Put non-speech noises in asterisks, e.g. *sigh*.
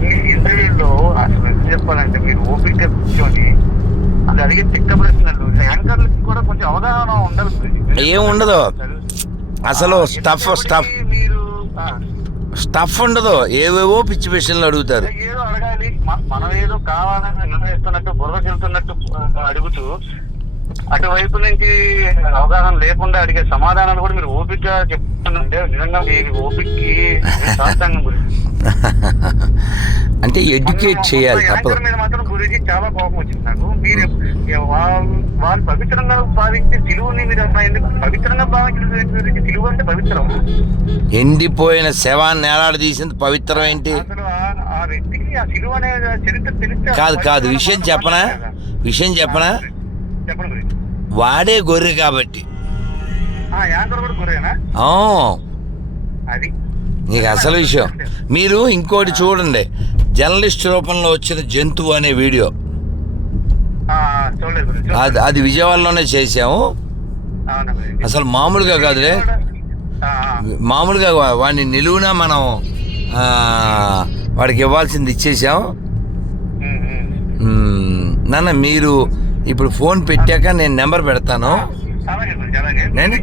అన్ని ఇంటర్వ్యూల్లో అసలు ఎందుకు చెప్పాలంటే మీరు ఓపిక కూర్చొని అది అడిగే తిక్క ప్రశ్నలు యాంకర్లకి కూడా కొంచెం అవగాహన ఉండాలి గురూజీ. ఏం ఉండదు. అసలు ఎందుకంటే stuff. మీరు స్టఫ్ ఉండదు ఏవేవో పిచ్చి పిచ్చిలు అడుగుతారు ఏదో అడగాలి మనం ఏదో కావాలని నిర్ణయిస్తున్నట్టు బుర్ర చెల్తున్నట్టు అడుగుతూ అటువైపు నుంచి అవగాహన లేకుండా అడిగే సమాధానాలు కూడా మీరు ఓపికగా చెప్తుంటే నిజంగా మీ ఓపికకి గురించి *laughs* అంటే ఎడ్యుకేట్ చేయాలి తప్పదు. మీద మాత్రం గురించి చాలా కోపం వచ్చింది నాకు. మీరు వాళ్ళు పవిత్రంగా భావించే సిలువని మీరు ఎందుకు పవిత్రంగా భావించిన సిలువ అంటే పవిత్రం. ఎండిపోయిన శవాన్ని ఏలాడ తీసింది పవిత్రం ఏంటి? ఆ- వ్యక్తికి ఆ సిలువ అనే చరిత్ర తెలిస్తే కాదు కాదు విషయం చెప్పనా? విషయం చెప్పనా? చెప్పండి వాడే గొర్రె కాబట్టి. ఆ యాంకర్ కూడా గురేనా ఆ, అది. నీకు అసలు విషయం. మీరు ఇంకోటి చూడండి. జర్నలిస్ట్ రూపంలో వచ్చిన జంతువు అనే వీడియో. అది అది విజయవాడలోనే చేసాము అసలు మామూలుగా కాదులే. మామూలుగా వాడిని నిలువునా మనం వాడికి ఇవ్వాల్సింది ఇచ్చేసాం. నాన్న మీరు ఇప్పుడు ఫోన్ పెట్టాక నేను నెంబర్ పెడతాను. నేను-